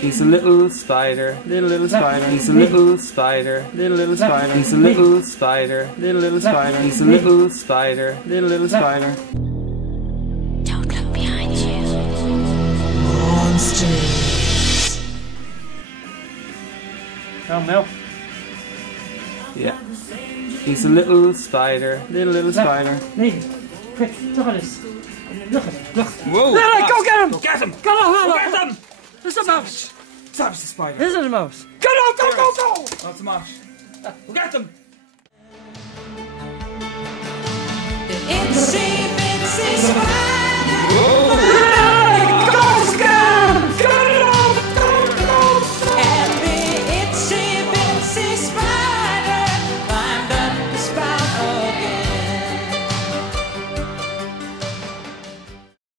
He's a little spider, little spider. He's a little spider, little spider. He's a little spider, little spider. He's a little spider, little spider. Don't look behind you. Monsters. Oh no. Yeah. He's a little spider, little spider. Leave it. Quick, look at this. Look at it. Look. Whoa! No, go get him! Get him! Go on, Go get him! There's a mouse. Savage the spider. This is a mouse. Go on, go, go, go! That's a mouse. Go get him! It seems